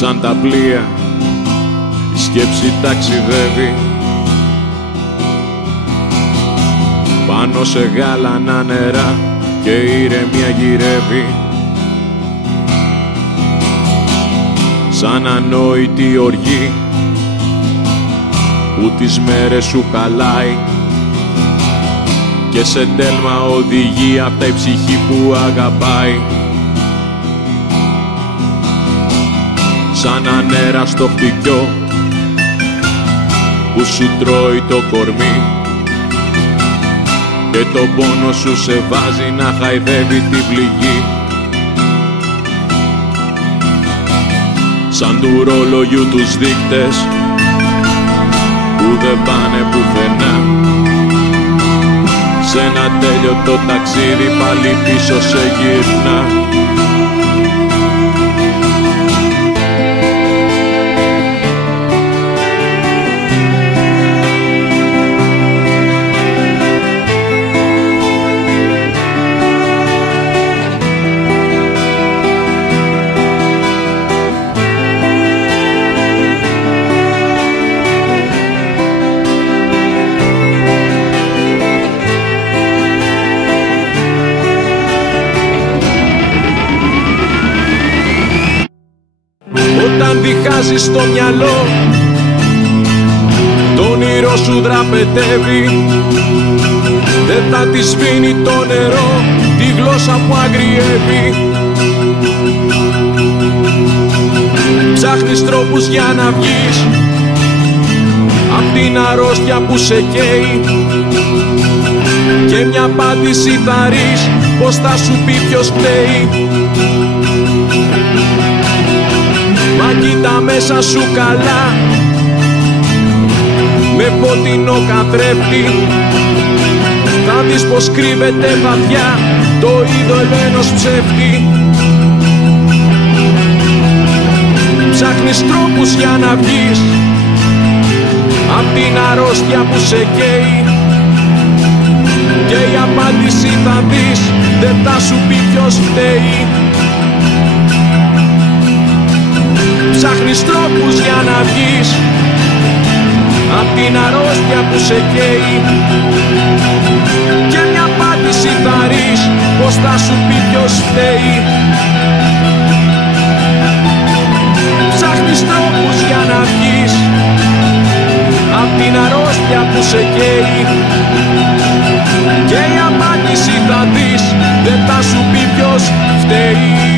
Σαν τα πλοία η σκέψη ταξιδεύει πάνω σε γάλανα νερά και η ηρεμία γυρεύει σαν ανόητη οργή που τις μέρες σου καλάει και σε τέλμα οδηγεί απ' τα η ψυχή που αγαπάει. Σαν ανέραστο χτυκιό που σου τρώει το κορμί και το πόνο σου σε βάζει να χαϊδεύει την πληγή. Σαν του ρολογιού τους δείκτες που δεν πάνε πουθενά, σε ένα τέλειωτο ταξίδι πάλι πίσω σε γυρνά. Όταν διχάζεις το μυαλό, το όνειρό σου δραπετεύει, δεν θα τη σβήνει το νερό, τη γλώσσα που αγριεύει. Ψάχνεις τρόπους για να βγεις απ' την αρρώστια που σε καίει και μια απάντηση θα ρεις, πως θα σου πει ποιος φταίει. Μα κοίτα μέσα σου καλά, με φωτεινό καθρέφτη θα δεις πως κρύβεται βαθιά το είδωλο ενός ψεύτη. Ψάχνεις τρόπους για να βγεις απ' την αρρώστια που σε καίει και η απάντηση θα δεις, δεν θα σου πει ποιος φταίει. Ψάχνεις τρόπους για να βγεις απ' την αρρώστια που σε καίει και μια απάντηση θα ρεις, πως θα σου πει ποιος φταίει. Ψάχνεις τρόπους για να βγεις απ' την αρρώστια που σε καίει και η απάντηση θα δεις, δεν θα σου πει ποιος φταίει.